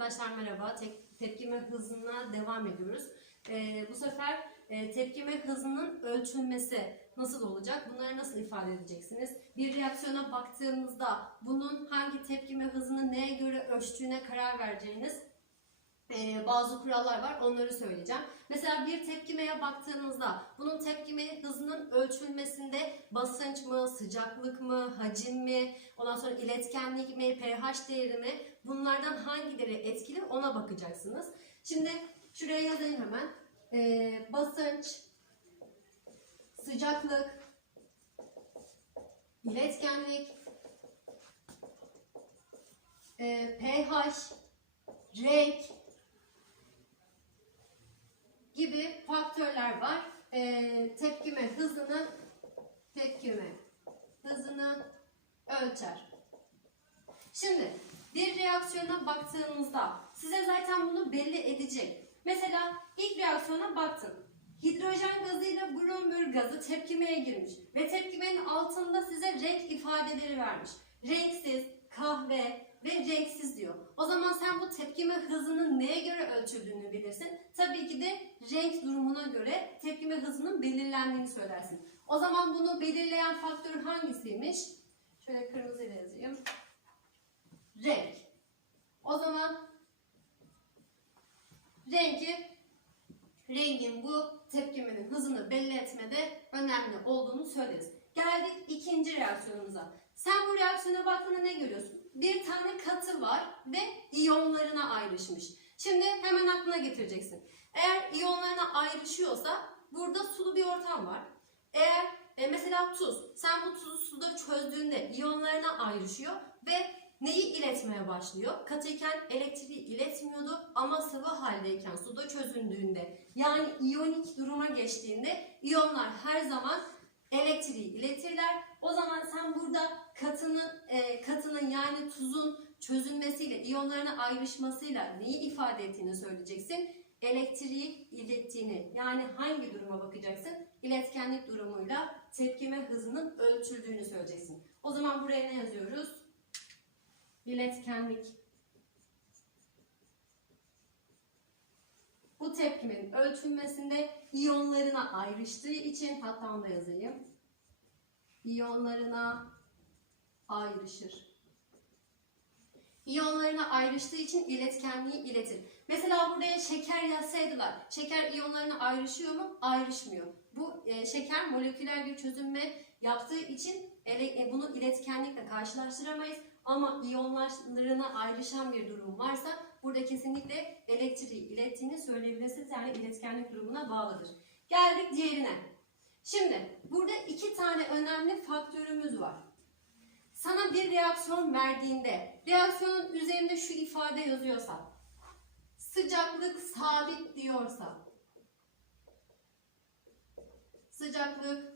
Arkadaşlar merhaba. Tek, tepkime hızına devam ediyoruz. Ee, bu sefer e, tepkime hızının ölçülmesi nasıl olacak? Bunları nasıl ifade edeceksiniz? Bir reaksiyona baktığınızda bunun hangi tepkime hızını neye göre ölçtüğüne karar vereceğiniz e, bazı kurallar var. Onları söyleyeceğim. Mesela bir tepkimeye baktığınızda bunun tepkime hızının ölçülmesinde basınç mı, sıcaklık mı, hacim mi, ondan sonra iletkenlik mi, pH değeri mi bunlardan hangileri etkili ona bakacaksınız. Şimdi şuraya yazayım hemen. E, basınç, sıcaklık, iletkenlik, e, pH, renk, gibi faktörler var. Ee, tepkime hızını tepkime hızını ölçer. Şimdi bir reaksiyona baktığımızda size zaten bunu belli edecek. Mesela ilk reaksiyona baktın. Hidrojen gazıyla bromür gazı tepkimeye girmiş ve tepkimenin altında size renk ifadeleri vermiş. Renksiz, kahve, ve renksiz diyor. O zaman sen bu tepkime hızının neye göre ölçüldüğünü bilirsin. Tabii ki de renk durumuna göre tepkime hızının belirlendiğini söylersin. O zaman bunu belirleyen faktör hangisiymiş? Şöyle kırmızıyla yazayım. Renk. O zaman rengi rengin bu tepkimenin hızını belli etmede önemli olduğunu söyleriz. Geldik ikinci reaksiyonumuza. Sen bu reaksiyona baktığında ne görüyorsun? Bir tane katı var ve iyonlarına ayrışmış. Şimdi hemen aklına getireceksin. Eğer iyonlarına ayrışıyorsa burada sulu bir ortam var. Eğer e, mesela tuz, sen bu tuzu suda çözdüğünde iyonlarına ayrışıyor ve neyi iletmeye başlıyor? Katıyken elektriği iletmiyordu ama sıvı haldeyken suda çözündüğünde yani iyonik duruma geçtiğinde iyonlar her zaman elektriği iletirler. O zaman sen burada katının e, katının yani tuzun çözülmesiyle, iyonlarına ayrışmasıyla neyi ifade ettiğini söyleyeceksin. Elektriği ilettiğini yani hangi duruma bakacaksın? İletkenlik durumuyla tepkime hızının ölçüldüğünü söyleyeceksin. O zaman buraya ne yazıyoruz? İletkenlik. Bu tepkimin ölçülmesinde iyonlarına ayrıştığı için hatta onu da yazayım. İyonlarına ayrışır. İyonlarına ayrıştığı için iletkenliği iletir. Mesela buraya şeker yazsaydılar, şeker iyonlarına ayrışıyor mu? Ayrışmıyor. Bu e, şeker moleküler bir çözünme yaptığı için ele, e, bunu iletkenlikle karşılaştıramayız. Ama iyonlarına ayrışan bir durum varsa burada kesinlikle elektriği ilettiğini söyleyebilirsiniz. Yani iletkenlik durumuna bağlıdır. Geldik diğerine. Şimdi burada iki tane önemli faktörümüz var. Sana bir reaksiyon verdiğinde reaksiyonun üzerinde şu ifade yazıyorsa sıcaklık sabit diyorsa sıcaklık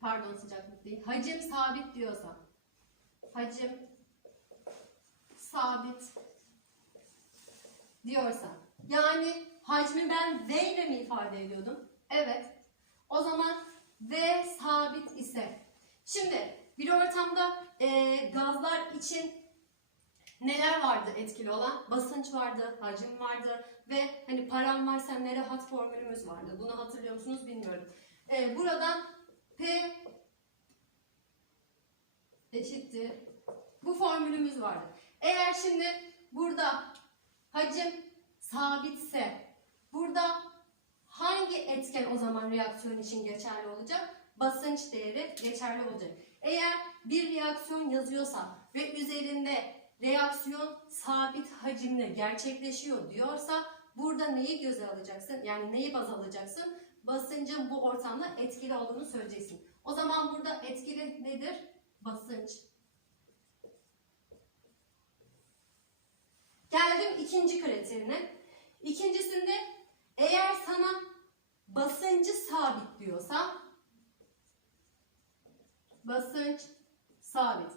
pardon sıcaklık değil hacim sabit diyorsa hacim sabit diyorsa yani hacmi ben V ile mi ifade ediyordum? Evet. O zaman V sabit ise şimdi bir ortamda e, gazlar için neler vardı etkili olan? Basınç vardı, hacim vardı ve hani param varsa ne rahat formülümüz vardı. Bunu hatırlıyor musunuz bilmiyorum. E, buradan P eşittir. Bu formülümüz vardı. Eğer şimdi burada hacim sabitse burada hangi etken o zaman reaksiyon için geçerli olacak? Basınç değeri geçerli olacak. Eğer bir reaksiyon yazıyorsa ve üzerinde reaksiyon sabit hacimle gerçekleşiyor diyorsa burada neyi göze alacaksın? Yani neyi baz alacaksın? Basıncın bu ortamda etkili olduğunu söyleyeceksin. O zaman burada etkili nedir? Basınç. Geldim ikinci kriterine. İkincisinde eğer sana basıncı sabit diyorsa basınç sabit.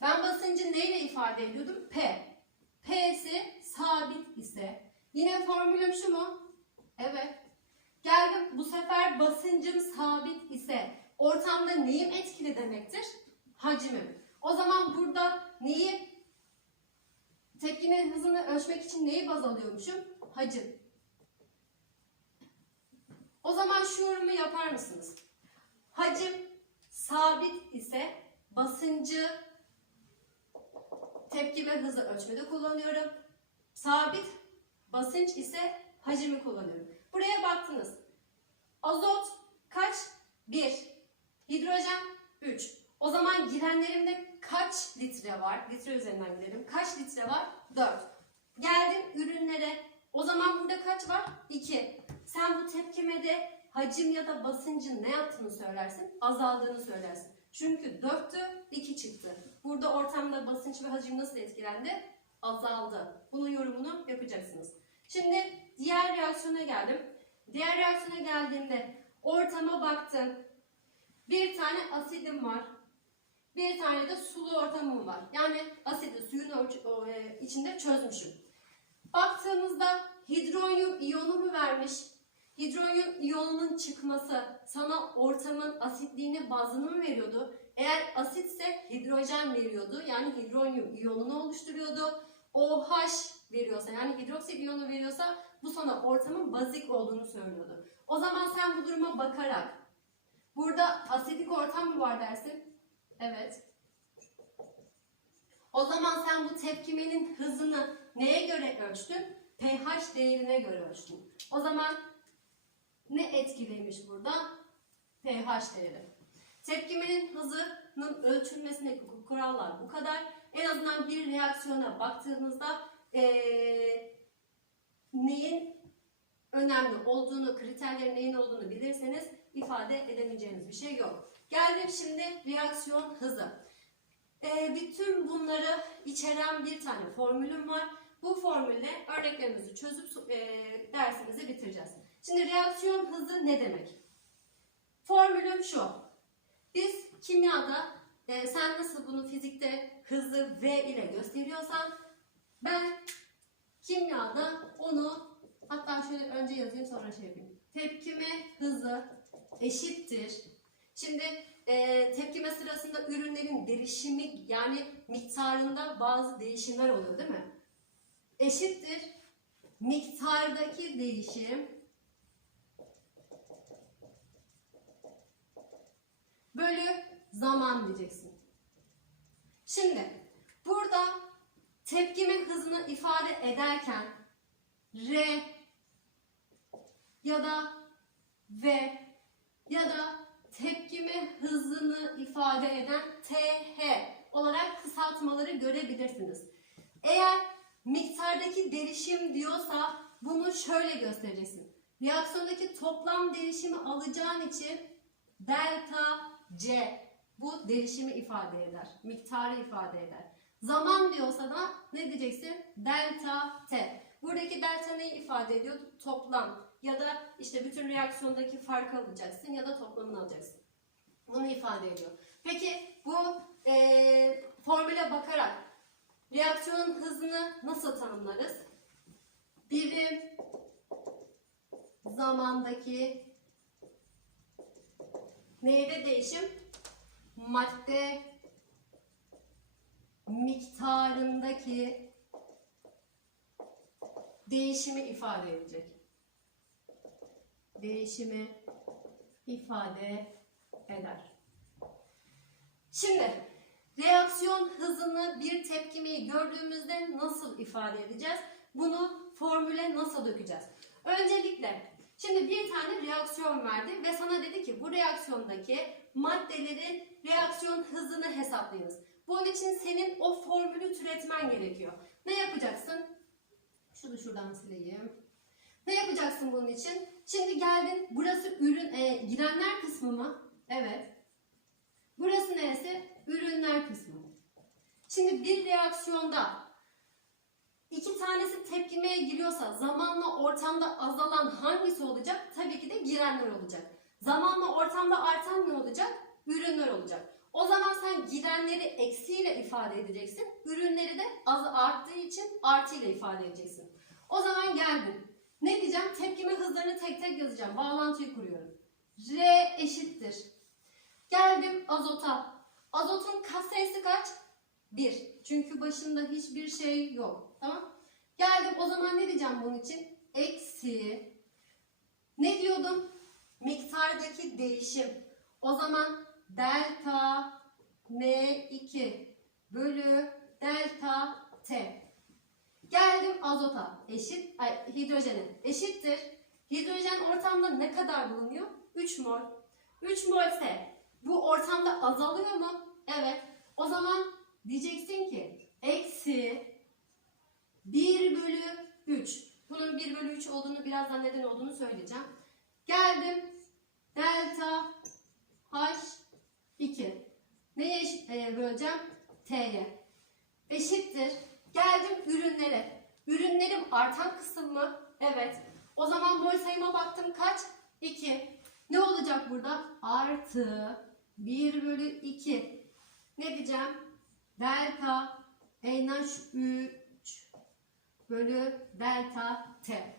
Ben basıncı neyle ifade ediyordum? P. P'si sabit ise yine formülüm şu mu? Evet. Geldim bu sefer basıncım sabit ise ortamda neyim etkili demektir? Hacmim. O zaman burada neyi tepkinin hızını ölçmek için neyi baz alıyormuşum? Hacim. O zaman şu yorumu yapar mısınız? Hacim sabit ise basıncı tepki ve hızı ölçmede kullanıyorum. Sabit basınç ise hacimi kullanıyorum. Buraya baktınız. Azot kaç? 1. Hidrojen 3. O zaman girenlerimde kaç litre var? Litre üzerinden gidelim. Kaç litre var? 4. Geldim ürünlere. O zaman burada kaç var? 2. Sen bu tepkimede hacim ya da basıncın ne yaptığını söylersin? Azaldığını söylersin. Çünkü 4'tü 2 çıktı. Burada ortamda basınç ve hacim nasıl etkilendi? Azaldı. Bunun yorumunu yapacaksınız. Şimdi diğer reaksiyona geldim. Diğer reaksiyona geldiğimde ortama baktın. Bir tane asidim var. Bir tane de sulu ortamım var. Yani asidi suyun e, içinde çözmüşüm. Baktığımızda hidronyum iyonu vermiş? Hidronyum iyonunun çıkması sana ortamın asitliğini bazını mı veriyordu? Eğer asitse hidrojen veriyordu. Yani hidronyum iyonunu oluşturuyordu. OH veriyorsa yani hidroksit iyonu veriyorsa bu sana ortamın bazik olduğunu söylüyordu. O zaman sen bu duruma bakarak burada asidik ortam mı var dersin? Evet. O zaman sen bu tepkimenin hızını neye göre ölçtün? pH değerine göre ölçtün. O zaman ne etkileymiş burada? pH değeri. Tepkimenin hızının ölçülmesindeki kurallar bu kadar. En azından bir reaksiyona baktığınızda eee, neyin önemli olduğunu, kriterlerin neyin olduğunu bilirseniz ifade edemeyeceğiniz bir şey yok. Geldim şimdi reaksiyon hızı. Ee, bütün bunları içeren bir tane formülüm var. Bu formülle örneklerimizi çözüp e, dersimizi bitireceğiz. Şimdi reaksiyon hızı ne demek? Formülüm şu. Biz kimyada e, sen nasıl bunu fizikte hızı V ile gösteriyorsan ben kimyada onu hatta şöyle önce yazayım sonra şey yapayım. Tepkime hızı eşittir. Şimdi e, tepkime sırasında ürünlerin derişimi yani miktarında bazı değişimler oluyor değil mi? Eşittir miktardaki değişim bölü zaman diyeceksin. Şimdi burada tepkime hızını ifade ederken R ya da V ya da tepkime hızını ifade eden TH olarak kısaltmaları görebilirsiniz. Eğer miktardaki derişim diyorsa bunu şöyle göstereceksin. Reaksiyondaki toplam derişimi alacağın için delta C bu derişimi ifade eder. Miktarı ifade eder. Zaman diyorsa da ne diyeceksin? Delta T. Buradaki delta neyi ifade ediyor? Toplam ya da işte bütün reaksiyondaki farkı alacaksın ya da toplamını alacaksın. Bunu ifade ediyor. Peki bu eee formüle bakarak reaksiyonun hızını nasıl tanımlarız? Birim zamandaki neyde değişim? Madde miktarındaki değişimi ifade edecek. Değişimi ifade eder. Şimdi reaksiyon hızını bir tepkimeyi gördüğümüzde nasıl ifade edeceğiz? Bunu formüle nasıl dökeceğiz? Öncelikle şimdi bir tane reaksiyon verdi ve sana dedi ki bu reaksiyondaki maddelerin reaksiyon hızını hesaplayınız. Bunun için senin o formülü türetmen gerekiyor. Ne yapacaksın? Şunu şuradan sileyim. Ne yapacaksın bunun için? Şimdi geldin. Burası ürün e, girenler kısmı mı? Evet. Burası neresi? Ürünler kısmı. Şimdi bir reaksiyonda iki tanesi tepkimeye giriyorsa zamanla ortamda azalan hangisi olacak? Tabii ki de girenler olacak. Zamanla ortamda artan ne olacak? Ürünler olacak. O zaman sen girenleri eksiyle ifade edeceksin. Ürünleri de az arttığı için artıyla ifade edeceksin. O zaman geldim. Ne diyeceğim? Tepkime hızlarını tek tek yazacağım. Bağlantıyı kuruyorum. R eşittir. Geldim azota. Azotun kat sayısı kaç? 1. Çünkü başında hiçbir şey yok. Tamam. Geldim o zaman ne diyeceğim bunun için? Eksi. Ne diyordum? Miktardaki değişim. O zaman delta N2 bölü delta T. Geldim azota eşit, ay, hidrojene eşittir. Hidrojen ortamda ne kadar bulunuyor? 3 mol. 3 mol ise bu ortamda azalıyor mu? Evet. O zaman diyeceksin ki eksi 1 bölü 3. Bunun 1 bölü 3 olduğunu birazdan neden olduğunu söyleyeceğim. Geldim. Delta H2. Neye e, böleceğim? T'ye. Eşittir. Geldim ürünlere. Ürünlerim artan kısım mı? Evet. O zaman mol sayıma baktım kaç? 2. Ne olacak burada? Artı 1 bölü 2. Ne diyeceğim? Delta NH3 bölü delta T.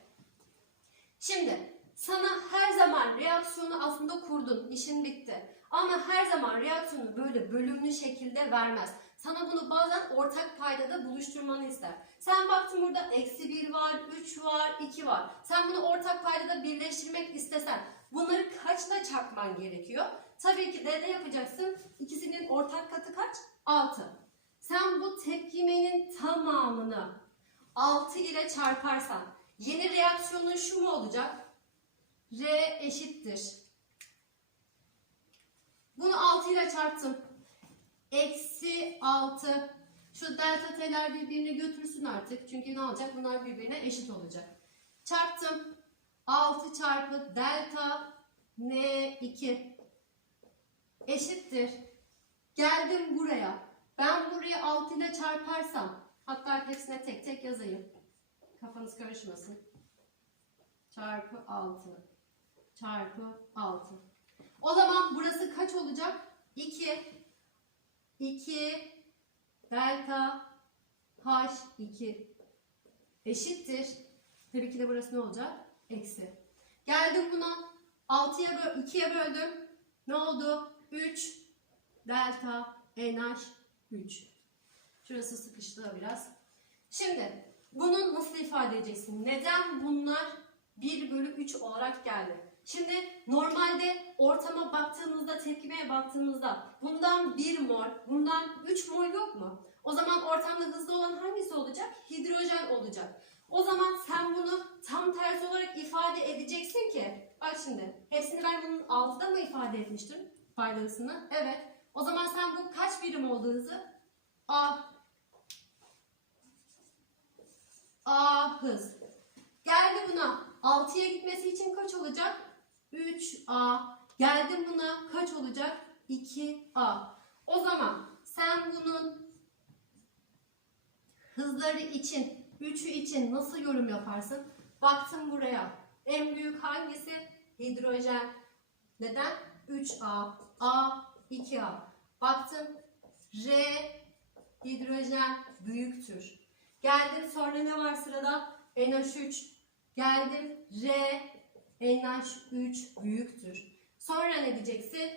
Şimdi sana her zaman reaksiyonu aslında kurdun, işin bitti. Ama her zaman reaksiyonu böyle bölümlü şekilde vermez. Sana bunu bazen ortak paydada buluşturmanı ister. Sen baktın burada eksi 1 var, 3 var, 2 var. Sen bunu ortak paydada birleştirmek istesen bunları kaçla çarpman gerekiyor? Tabii ki de ne yapacaksın? İkisinin ortak katı kaç? 6. Sen bu tepkimenin tamamını 6 ile çarparsan yeni reaksiyonun şu mu olacak? R eşittir. Bunu 6 ile çarptım. Eksi 6. Şu delta t'ler birbirini götürsün artık. Çünkü ne olacak? Bunlar birbirine eşit olacak. Çarptım. 6 çarpı delta n2 eşittir. Geldim buraya. Ben burayı 6 ile çarparsam hatta hepsine tek tek yazayım. Kafanız karışmasın. Çarpı 6 çarpı 6. O zaman burası kaç olacak? 2 2 delta H2 eşittir. Tabii ki de burası ne olacak? Eksi. Geldim buna 6'ya böl 2'ye böldüm. Ne oldu? 3 delta NH3. Şurası sıkıştı biraz. Şimdi bunu nasıl ifade edeceksin? Neden bunlar 1 bölü 3 olarak geldi? Şimdi normalde ortama baktığımızda, tepkimeye baktığımızda bundan 1 mol, bundan 3 mol yok mu? O zaman ortamda hızlı olan hangisi olacak? Hidrojen olacak. O zaman sen bunu tam tersi olarak ifade edeceksin ki, bak şimdi hepsini ben bunun altıda mı ifade etmiştim faydasını? Evet. O zaman sen bu kaç birim oldu hızı? A. A hız. Geldi buna 6'ya gitmesi için kaç olacak? 3A. Geldim buna kaç olacak? 2A. O zaman sen bunun hızları için, 3'ü için nasıl yorum yaparsın? Baktım buraya. En büyük hangisi? Hidrojen. Neden? 3A. A 2A. Baktım. R hidrojen büyüktür. Geldim sonra ne var sırada? NH3. Geldim. R NH3 büyüktür. Sonra ne diyeceksin?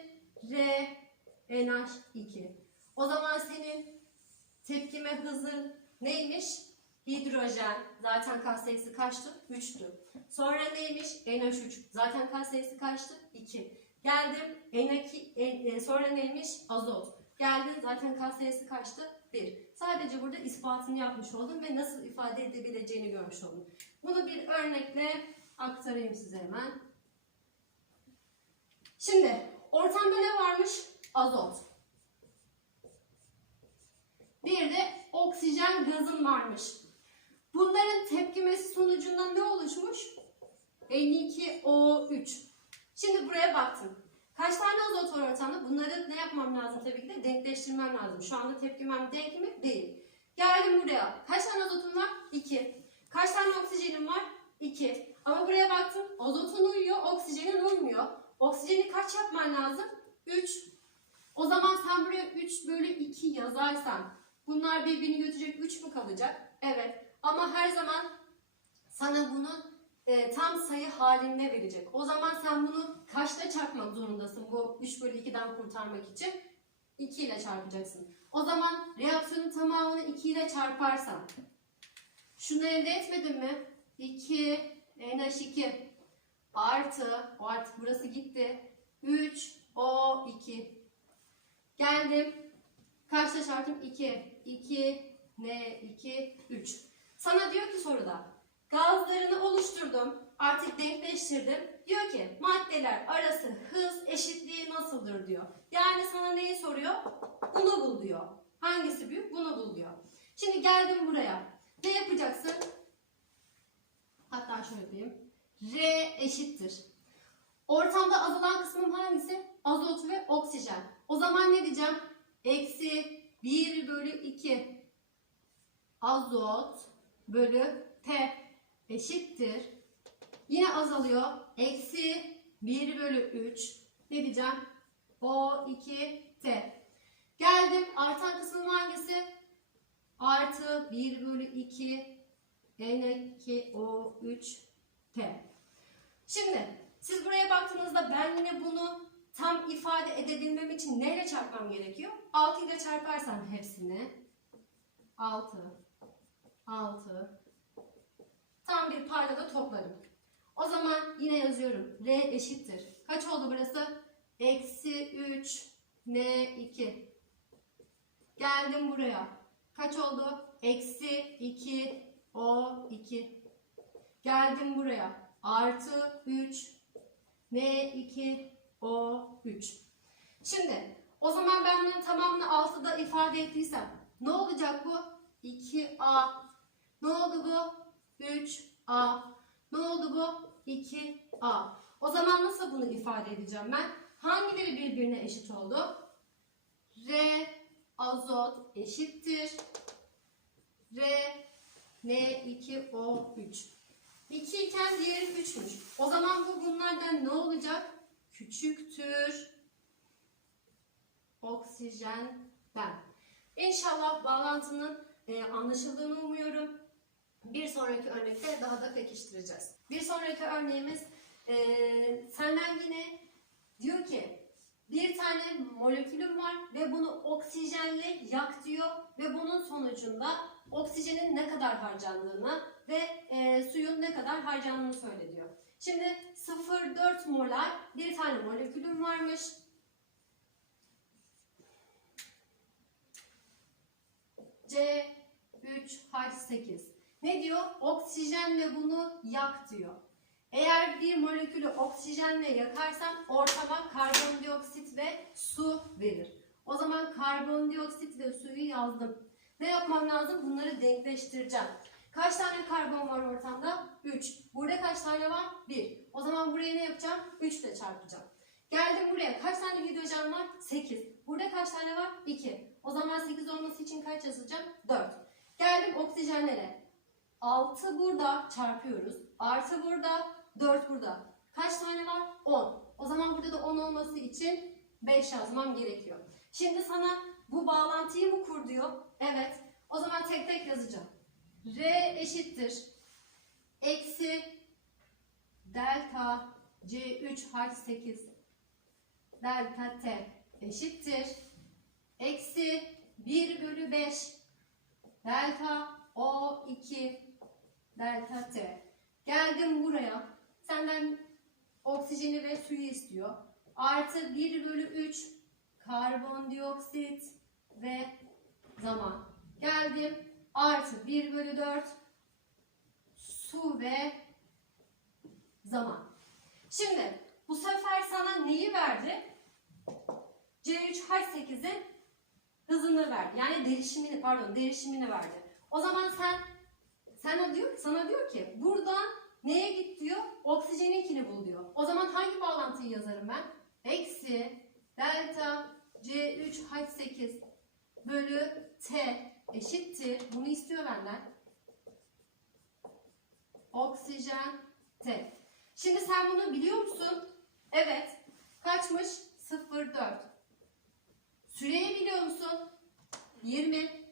R NH2. O zaman senin tepkime hızın neymiş? Hidrojen. Zaten kas sayısı kaçtı? 3'tü. Sonra neymiş? NH3. Zaten kas sayısı kaçtı? 2. Geldim. N2, e, sonra neymiş? Azot. Geldin zaten kas sayısı kaçtı? 1. Sadece burada ispatını yapmış oldum ve nasıl ifade edebileceğini görmüş oldum. Bunu bir örnekle aktarayım size hemen. Şimdi ortamda ne varmış? Azot. Bir de oksijen gazın varmış. Bunların tepkimesi sonucunda ne oluşmuş? N2O3. Şimdi buraya baktım. Kaç tane azot var ortamda? Bunları ne yapmam lazım tabii ki de denkleştirmem lazım. Şu anda tepkimem denk mi? Değil. Geldim buraya. Kaç tane azotum var? 2. Kaç tane oksijenim var? 2. Ama buraya baktım. Azotun uyuyor, oksijenin uymuyor. Oksijeni kaç yapman lazım? 3. O zaman sen buraya 3 bölü 2 yazarsan bunlar birbirini götürecek 3 mü kalacak? Evet. Ama her zaman sana bunu e, tam sayı halinde verecek. O zaman sen bunu kaçta çarpmak zorundasın bu 3 bölü 2'den kurtarmak için? 2 ile çarpacaksın. O zaman reaksiyonun tamamını 2 ile çarparsan Şunu elde etmedin mi? 2 NH2 artı o artık burası gitti. 3 O2 geldim. Kaçta çarptım? 2. 2 N2 3. Sana diyor ki soruda gazlarını oluşturdum. Artık denkleştirdim. Diyor ki maddeler arası hız eşitliği nasıldır diyor. Yani sana neyi soruyor? Bunu bul diyor. Hangisi büyük? Bunu bul diyor. Şimdi geldim buraya. Ne yapacaksın? Hatta şöyle yapayım. R eşittir. Ortamda azalan kısmım hangisi? Azot ve oksijen. O zaman ne diyeceğim? Eksi 1 bölü 2 azot bölü T eşittir. Yine azalıyor. Eksi 1 bölü 3 ne diyeceğim? O2T. Geldim. Artan kısmım hangisi? Artı 1 bölü 2 N2O3T. Şimdi siz buraya baktığınızda ben yine bunu tam ifade edebilmem için neyle çarpmam gerekiyor? 6 ile çarparsam hepsini 6 6 tam bir paydada toplarım. O zaman yine yazıyorum. R eşittir. Kaç oldu burası? Eksi 3 N2. Geldim buraya. Kaç oldu? Eksi 2 O2. Geldim buraya. Artı 3 N2 O3. Şimdi o zaman ben bunun tamamını 6'da ifade ettiysem ne olacak bu? 2A. Ne oldu bu? 3A. Ne oldu bu? 2A. O zaman nasıl bunu ifade edeceğim ben? Hangileri birbirine eşit oldu? R azot eşittir. R N2O3. 2 iken diğeri 3'müş. O zaman bu bunlardan ne olacak? Küçüktür. Oksijenden. İnşallah bağlantının e, anlaşıldığını umuyorum. Bir sonraki örnekte daha da pekiştireceğiz. Bir sonraki örneğimiz e, senden yine diyor ki bir tane molekülüm var ve bunu oksijenle yak diyor ve bunun sonucunda oksijenin ne kadar harcandığını ve e, suyun ne kadar harcandığını söyle diyor. Şimdi 0,4 molar bir tane molekülüm varmış. C3H8. Ne diyor? Oksijenle bunu yak diyor. Eğer bir molekülü oksijenle yakarsam ortama karbondioksit ve su verir. O zaman karbondioksit ve suyu yazdım. Ne yapmam lazım? Bunları denkleştireceğim. Kaç tane karbon var ortamda? 3. Burada kaç tane var? 1. O zaman buraya ne yapacağım? 3 ile çarpacağım. Geldim buraya. Kaç tane hidrojen var? 8. Burada kaç tane var? 2. O zaman 8 olması için kaç yazacağım? 4. Geldim oksijenlere. 6 burada çarpıyoruz. Artı burada, 4 burada. Kaç tane var? 10. O zaman burada da 10 olması için 5 yazmam gerekiyor. Şimdi sana bu bağlantıyı mı kur diyor? Evet. O zaman tek tek yazacağım. R eşittir. Eksi delta C3H8 delta T eşittir. Eksi 1 bölü 5 delta O2 delta T. Geldim buraya. Senden oksijeni ve suyu istiyor. Artı 1 bölü 3 karbondioksit ve zaman. Geldim. Artı 1 bölü 4 su ve zaman. Şimdi bu sefer sana neyi verdi? C3H8'in hızını verdi. Yani derişimini pardon derişimini verdi. O zaman sen sana diyor, sana diyor ki buradan neye git diyor? Oksijeninkini bul diyor. O zaman hangi bağlantıyı yazarım ben? Eksi delta C3H8 bölü T eşittir. Bunu istiyor benden. Oksijen T. Şimdi sen bunu biliyor musun? Evet. Kaçmış? 0,4. Süreyi biliyor musun? 20.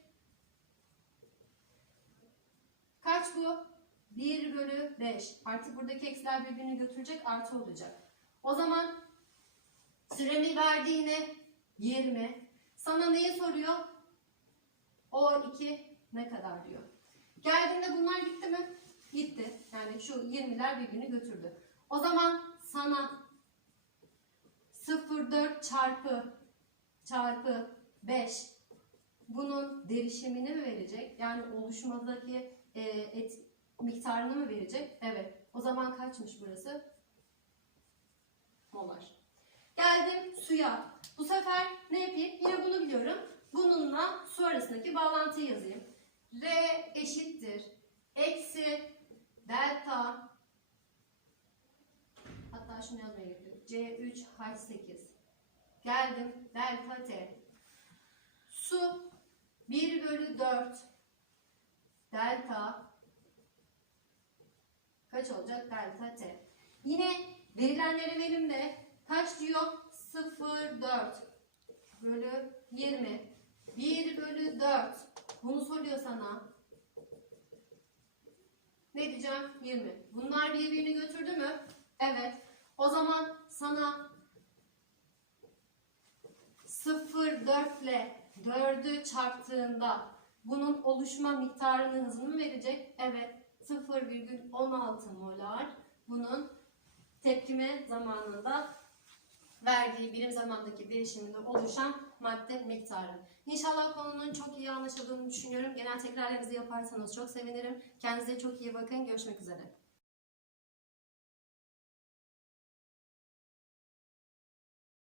Kaç bu? 1 bölü 5. Artık buradaki eksiler birbirini götürecek artı olacak. O zaman süremi verdiğine 20. Sana neyi soruyor? O2 ne kadar diyor. Geldiğinde bunlar gitti mi? Gitti. Yani şu 20'ler birbirini götürdü. O zaman sana 0,4 çarpı çarpı 5 bunun derişimini mi verecek? Yani oluşmadaki e, et miktarını mı verecek? Evet. O zaman kaçmış burası? Molar. Geldim suya. Bu sefer ne yapayım? Yine bunu biliyorum. Bununla su arasındaki bağlantıyı yazayım. R eşittir. Eksi delta hatta şunu yazmaya gerek yok. C3H8 Geldim. Delta T. Su 1 bölü 4 delta kaç olacak? Delta T. Yine verilenleri verimde kaç diyor? 0,4 bölü 20. 1 bölü 4. Bunu soruyor sana. Ne diyeceğim? 20. Bunlar birbirini götürdü mü? Evet. O zaman sana 0,4 ile 4'ü çarptığında bunun oluşma miktarını hızını verecek? Evet. 0,16 molar bunun tepkime zamanında verdiği birim zamandaki değişiminde oluşan madde miktarı. İnşallah konunun çok iyi anlaşıldığını düşünüyorum. Genel tekrarlarınızı yaparsanız çok sevinirim. Kendinize çok iyi bakın. Görüşmek üzere.